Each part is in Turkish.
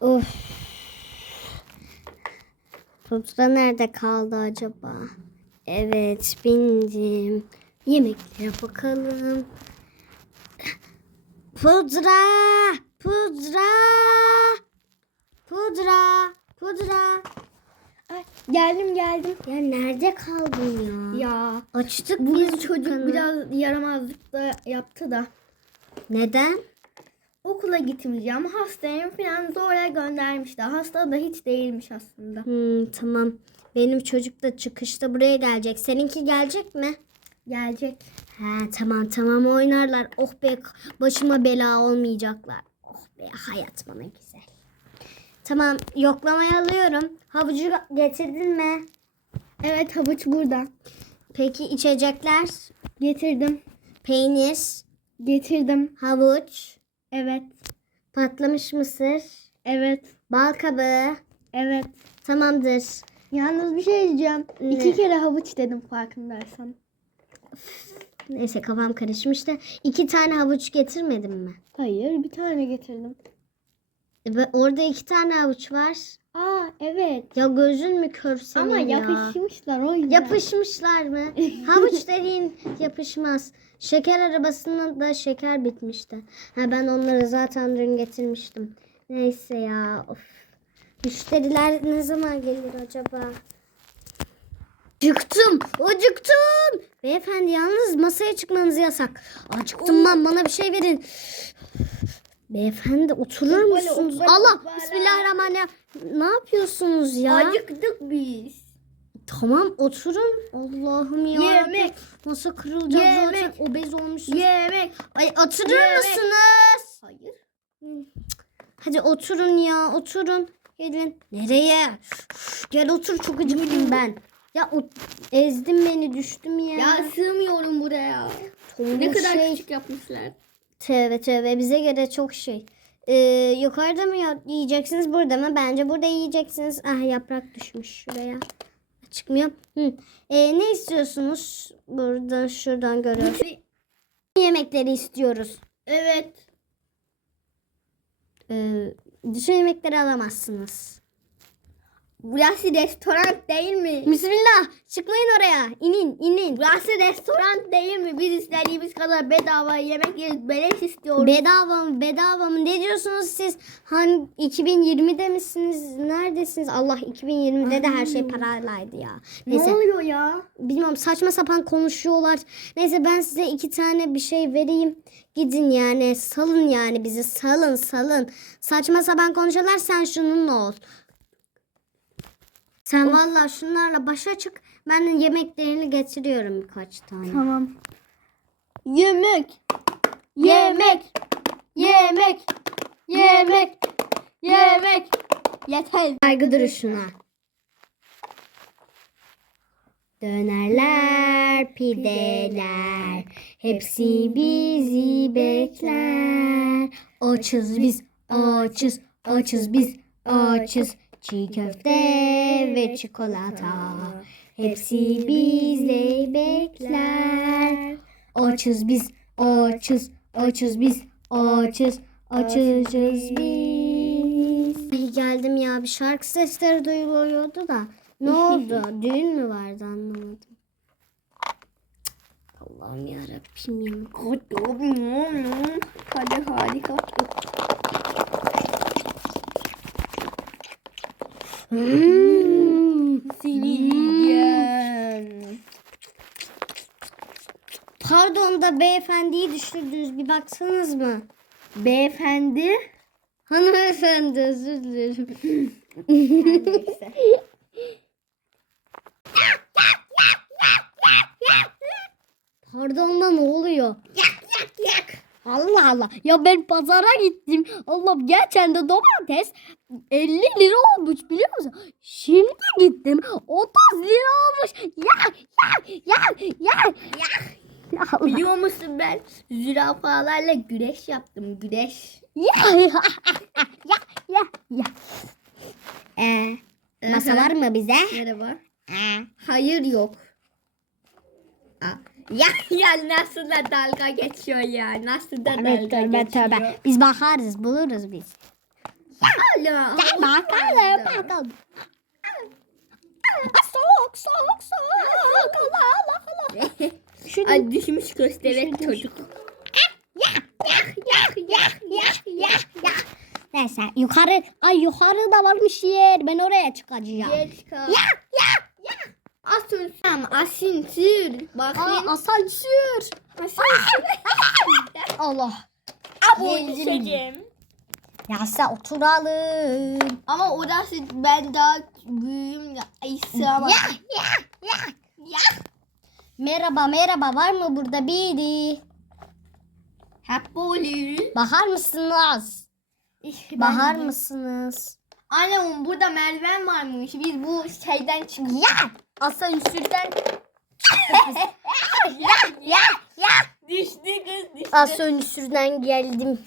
Of. Pudra nerede kaldı acaba? Evet bindim. Yemeklere bakalım. Pudra! Pudra! Pudra! Pudra! Ay, geldim geldim. Ya nerede kaldın ya? Ya Açtık biz çocuk biraz yaramazlık da yaptı da. Neden? Okula gitmeyeceğim. Hastayım falan zorla göndermişler. Hasta da hiç değilmiş aslında. Hmm, tamam. Benim çocuk da çıkışta buraya gelecek. Seninki gelecek mi? Gelecek. He tamam tamam oynarlar. Oh be başıma bela olmayacaklar. Oh be hayat bana güzel. Tamam yoklamayı alıyorum. Havucu getirdin mi? Evet havuç burada. Peki içecekler? Getirdim. Peynir, Getirdim. havuç, Evet. patlamış mısır, Evet. bal kabağı. Evet. Tamamdır. Yalnız bir şey diyeceğim. Ne? İki kere havuç dedim farkındaysan. Neyse kafam karışmıştı. İki tane havuç getirmedin mi? Hayır bir tane getirdim. E, be- orada iki tane havuç var. Aa evet. Ya gözün mü kör senin Ama ya? yapışmışlar o yüzden. Yapışmışlar mı? Havuç dediğin yapışmaz. Şeker arabasında da şeker bitmişti. Ha ben onları zaten dün getirmiştim. Neyse ya. Of. Müşteriler ne zaman gelir acaba? Acıktım. Acıktım. Beyefendi yalnız masaya çıkmanız yasak. Acıktım ben bana bir şey verin. Beyefendi oturur musunuz? Allah bismillahirrahmanirrahim. Ne yapıyorsunuz ya? Acıktık biz. Tamam oturun. Allah'ım ya. Yemek. Masa kırılacak Yemek. zaten. Obez olmuşsunuz. Yemek. Ay oturur Yemek. musunuz? Hayır. Hadi oturun ya oturun. Gelin. Nereye? Gel otur çok acıktım ben. Ya o, ezdin beni düştüm ya. Ya sığmıyorum buraya. Tombul Ne kadar şey. küçük yapmışlar. Tövbe tövbe bize göre çok şey. Ee, yukarıda mı yiyeceksiniz burada mı? Bence burada yiyeceksiniz. Ah yaprak düşmüş şuraya. Çıkmıyor. Hı. Ee, ne istiyorsunuz? Buradan şuradan görüyoruz. Yemekleri istiyoruz. Evet. Ee, dışı yemekleri alamazsınız. Burası restoran değil mi? Bismillah çıkmayın oraya. İnin inin. Burası restoran değil mi? Biz istediğimiz kadar bedava yemek yeriz. Beleş istiyoruz. Bedava mı bedava mı ne diyorsunuz siz? Hani 2020'de misiniz? Neredesiniz? Allah 2020'de de her şey paralaydı ya. ne Neyse oluyor ya? bilmiyorum saçma sapan konuşuyorlar. Neyse ben size iki tane bir şey vereyim. Gidin yani salın yani bizi salın salın. Saçma sapan konuşuyorlar sen şununla ol. Sen vallahi şunlarla başa çık. Ben yemeklerini getiriyorum birkaç tane. Tamam. Yemek. Yemek. Yemek. Yemek. Yemek. Yeter. Saygı duruşuna. Dönerler, pideler, hepsi bizi bekler. Açız biz, açız, açız biz, açız. Çiğ köfte ve çikolata, hepsi bizi bekler. Açız biz, açız, açız biz, açız, açız biz. Ay geldim ya bir şarkı sesleri duyuluyordu da. Ne oldu? Düğün mü vardı anlamadım. Allah'ım yarabbim ya. Hadi harika. Hmm. Seni yiyeceğim. Pardon da beyefendiyi düşürdünüz bir baksanız mı? Beyefendi. Hanımefendi özür dilerim. Pardon da ne oluyor? Allah Allah. Ya ben pazara gittim. Allah'ım geçen de domates 50 lira olmuş biliyor musun? Şimdi gittim 30 lira olmuş. Ya ya ya ya. Ya Allah. Biliyor musun ben zürafalarla güreş yaptım. Güreş. Ya ya ya ya. ya. Ee, masa var mı bize? Merhaba. Hayır yok. Aa, Ya ya nasıl da dalga geçiyor ya. Nasıl da Evet dalga tövbe geçiyor. tövbe. Biz bakarız buluruz biz. Bakalım. Gel bakalım bakalım. Soğuk soğuk soğuk. Allah Allah Allah. Şunu Ay düşmüş Düşürdüm. çocuk. Neyse yukarı ay yukarıda varmış yer. Ben oraya çıkacağım. Geç kal. Ya ya ya. Asansör. Asansör. Bakayım. Aa, asansör. Allah. Abo Geldim. düşeceğim. Ya sen oturalım. Ama orası ben daha büyüğüm ya. Ay sığamam. Ya ya ya ya. Merhaba merhaba var mı burada biri? Hep böyle. Bakar mısınız? İşte Bakar ben- mısınız? Annem burada merdiven varmış. Biz bu şeyden çıktık. Ya asansörden ya ya ya. düştü kız düştü. Asansörden geldim.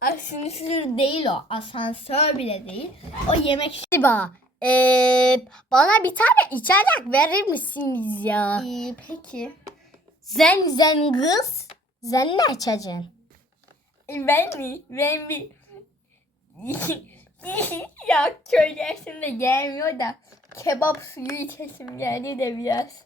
Asansör değil o. Asansör bile değil. O yemek Galiba. Ee, bana bir tane içecek verir misiniz ya? İyi peki. Zen zen kız. Sen ne içeceksin? Ben mi? Ben mi? ya köylersin de gelmiyor da kebap suyu içesim geldi de biraz.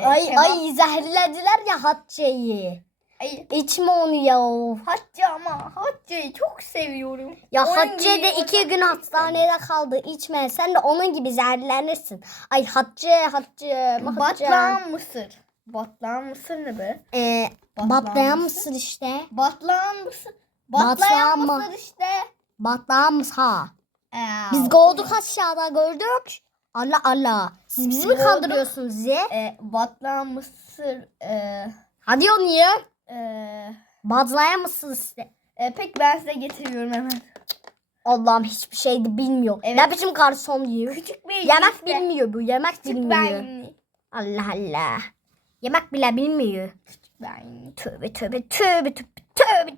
Ee, Ay kebap- ay zehirlediler ya Hatice'yi. Ay, İçme onu ya. Hatice ama Hatice'yi çok seviyorum. Ya Onun Hatice de iki gün hastanede kaldı. İçme. Sen de onun gibi zehirlenirsin. Ay Hatice Hatice. Hatice. Batlayan mısır. Batlayan mısır ne be? Ee, batlayan mısır. mısır işte. Batlayan mısır. Batlayan Batlayan mı? mısır işte. Batlayan mısır ha. Ee, Biz golduk aşağıda gördük. Allah Allah. Siz bizi mi kandırıyorsunuz ya? E, batlayan mısır. E, Hadi onu ye. E, Batlayan mısır işte. e, pek ben size getiriyorum hemen. Allah'ım hiçbir şey de bilmiyor. Evet. Ne biçim garson yiyor? Küçük bir Yemek işte. bilmiyor bu. Yemek Küçük bilmiyor. ben. Allah Allah. Yemek bile bilmiyor. ben. Tövbe tövbe tövbe tövbe tövbe.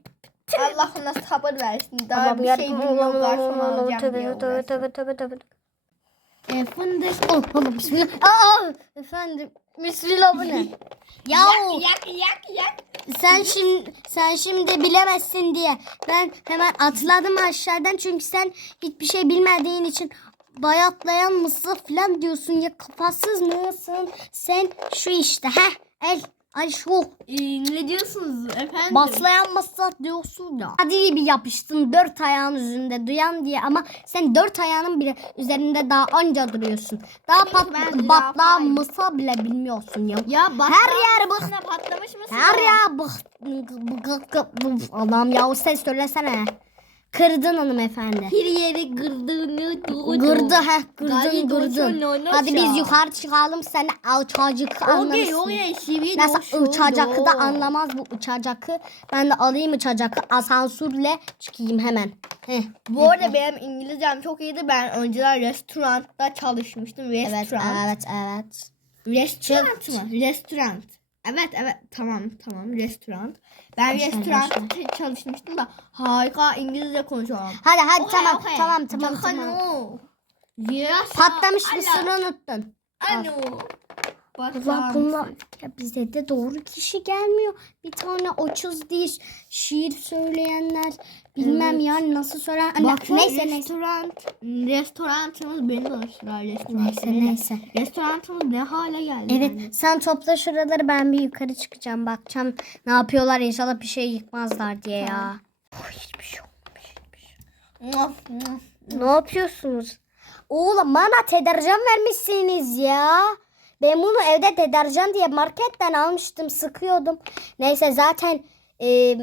Allah ona sabır versin. Daha bir şey bilmiyor garson alacağım diye uğraşıyor. tövbe tövbe tövbe. E, fındık. Oh, Allah bismillah. Aa, efendim. Bismillah bu ne? Ya Yak yak yak. sen şimdi sen şimdi bilemezsin diye ben hemen atladım aşağıdan çünkü sen hiçbir şey bilmediğin için bayatlayan mısır falan diyorsun ya kafasız mısın? Sen şu işte he el ay şu E, ne diyorsunuz efendim? Baslayan mısır diyorsun ya. Hadi gibi yapıştın dört ayağın üzerinde duyan diye ama sen dört ayağının bile üzerinde daha anca duruyorsun. Daha pat, zürafayım. mısır bile bilmiyorsun ya. Ya. Her yer bak. Patlamış mısın? Her yer bak. Adam ya o ses söylesene. Kırdın hanımefendi. Her yeri. Gırdı he gırdın Gayet gırdın. hoşuna Hadi biz yukarı çıkalım sen Oraya anlarsın. Nasıl uçacakı da anlamaz bu uçacakı. Ben de alayım uçacakı asansörle çıkayım hemen. Heh. Bu arada benim İngilizcem çok iyiydi. Ben önceden restoranda çalışmıştım. Evet Restoran. evet evet. Restoran mı? Restoran. Evet evet tamam tamam restoran. Ben Hoş geldin, restoranda hoş ç- çalışmıştım da harika İngilizce konuşuyorum. Hadi hadi Okay, tamam okay. tamam tamam tamam. no. Yes, Patlamış mısırı unuttun. Ano. Allah bunlar ya bize de doğru kişi gelmiyor. Bir tane oçuz diye şiir söyleyenler bilmem Evet. yani nasıl söyler. Bak neyse neyse. restoran, restoranımız beni tanıştılar restoran. Neyse neyse. Restoranımız ne hale geldi? yani? Evet sen topla şuraları ben bir yukarı çıkacağım bakacağım ne yapıyorlar inşallah bir şey yıkmazlar diye ya. Tamam. Hiçbir şey olmuş. Muah, muah. Ne yapıyorsunuz? Oğlum bana tedarjan vermişsiniz ya. Ben bunu evde tedarjan diye marketten almıştım sıkıyordum. Neyse zaten e,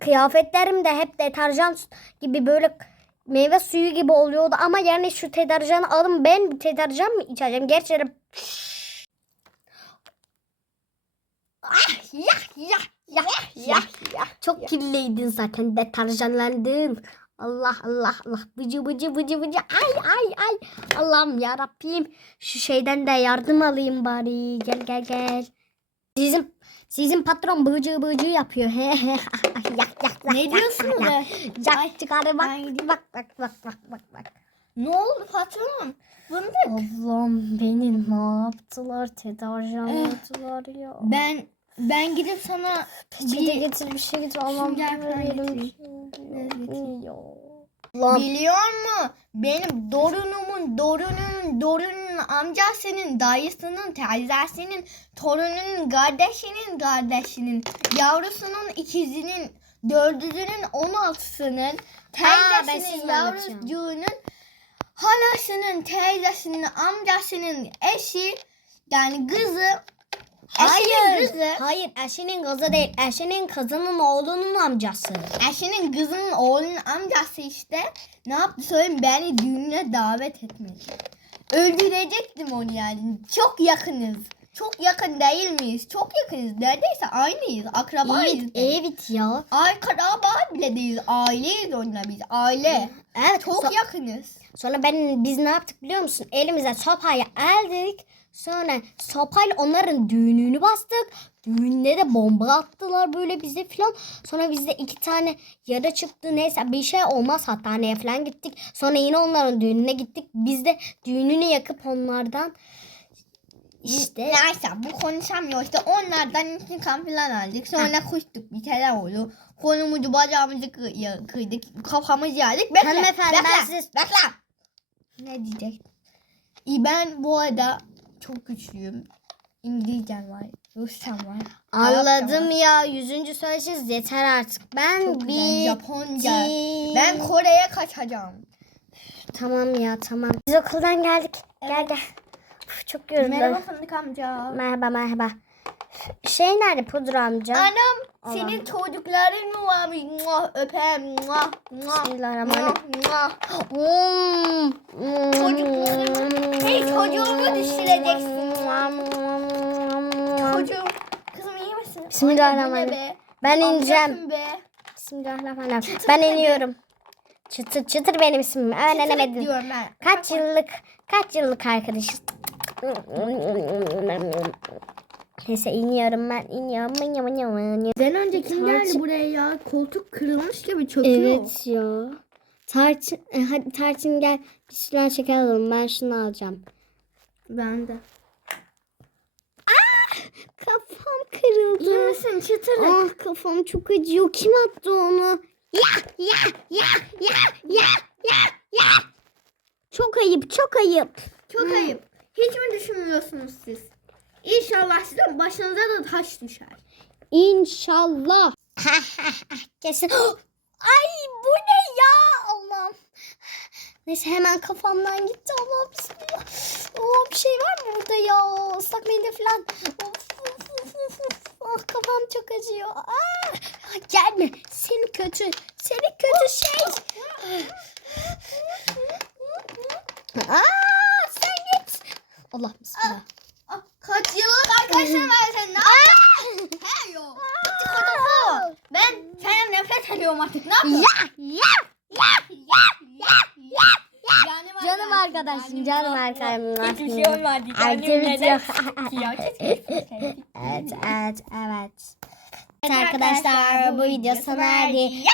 kıyafetlerim de hep deterjan gibi böyle meyve suyu gibi oluyordu. Ama yani şu tedarjanı alın ben bu tedarjan mı içeceğim? Gerçekten ah, ya ya ya ya ya çok kirliydin zaten deterjanlandın. Allah Allah Allah. Bıcı bıcı bıcı bıcı. Ay ay ay. Allah'ım ya Rabbim. Şu şeyden de yardım alayım bari. Gel gel gel. Sizin sizin patron bıcı bıcı yapıyor. He he yak yak yak Ne yak, diyorsunuz yak, be? yak Ay, çıkarı bak ay. bak bak bak bak bak bak. Ne oldu patron? Fındık. Allah'ım beni ne yaptılar? Tedarjan yaptılar ya. Ben ben gidip sana Peçete bir getir bir şey getir Allah'ım. Lan. Biliyor mu? Benim dorunumun, dorunun, dorunun amcasının, dayısının, teyzesinin, torununun, kardeşinin, kardeşinin, yavrusunun, ikizinin, dördüzünün, on altısının, teyzesinin, yavrucuğunun, halasının, teyzesinin, amcasının eşi, yani kızı, Hayır. kızı, Hayır Eşe'nin kızı değil. Eşe'nin kızının oğlunun amcası. Eşinin kızının oğlunun amcası işte ne yaptı söyleyeyim beni düğününe davet etmedi. Öldürecektim onu yani. Çok yakınız. Çok yakın değil miyiz? Çok yakınız. Neredeyse aynıyız. Akrabayız. Evet, evet ya. Akraba bile değiliz. Aileyiz onunla biz. Aile. Evet Çok so- yakınız. Sonra ben biz ne yaptık biliyor musun? Elimize sopayı aldık. Sonra sopayla onların düğününü bastık. Düğünde de bomba attılar böyle bize filan. Sonra bizde iki tane yara çıktı. Neyse bir şey olmaz hastaneye falan gittik. Sonra yine onların düğününe gittik. Biz de düğününü yakıp onlardan işte Neyse bu konuşamıyor işte onlardan intikam falan aldık. Sonra kuştuk bir kere oldu. Kolumuzu bacağımızı kı- kırdık. Kafamızı yardık. Bekle. Hanımefendi, bekle, ben size- Bekle. Ne diyecek? İyi, Ben bu arada çok güçlüyüm. İngilizcem var. Rusçam var. anladım var. ya. Yüzüncü söyleşiniz yeter artık. Ben Çok bir Japonca. Ben Kore'ye kaçacağım. Tamam ya tamam. Biz okuldan geldik. Gel gel. Çok yoruldum. Merhaba Fındık amca. Merhaba merhaba. Şey nerede pudra amca? Anam Allah'ım. senin çocukların mı varmış? Muah, öpeyim. Muah, muah, Bismillahirrahmanirrahim. muah, muah. Hmm. Çocuklarım. Hey çocuğumu düşüreceksin. Çocuğum. Kızım iyi misin? Bismillahirrahmanirrahim. Ben ineceğim. Bismillahirrahmanirrahim. Ben iniyorum. Çıtır çıtır benim ismim. Ben. Kaç yıllık kaç yıllık arkadaşız? Neyse iniyorum ben. iniyorum. Sen önce kim geldi geldi buraya ya? Koltuk kırılmış gibi çöküyor. Evet ya. Tarçın, e, hadi Tarçın gel. Bir silah şeker alalım. Ben şunu alacağım. Ben de. Kafam kırıldı. İyi misin çıtırık? Ah kafam çok acıyor. Kim attı onu? Ya ya ya ya ya ya ya. Çok ayıp, çok ayıp. Çok ayıp. Hiç mi düşünmüyorsunuz siz? İnşallah sizin başınıza da taş düşer. İnşallah. Kesin. Ay bu ne ya Allah'ım. Neyse hemen kafamdan gitti Allah bismillah. Oo, bir şey var mı burada ya? Islak mendil falan. Of, of, of, of, of. Ah kafam çok acıyor. Aa, gelme. Seni kötü. Seni kötü şey. Aa, git. Allah bismillah. Ah, Kaç yıllık arkadaşın var sen ne yapıyorsun? He yok. Gitti kadısı. Ben senden nefret ediyorum artık. Ne yapıyorsun? Ya ya ya ya ya ya. Canım, arkadaşım, canım arkadaşım. Hiçbir şey olmadı. Canım evet neden? keşke- Evet, evet, evet. Evet arkadaşlar bu video sona erdi.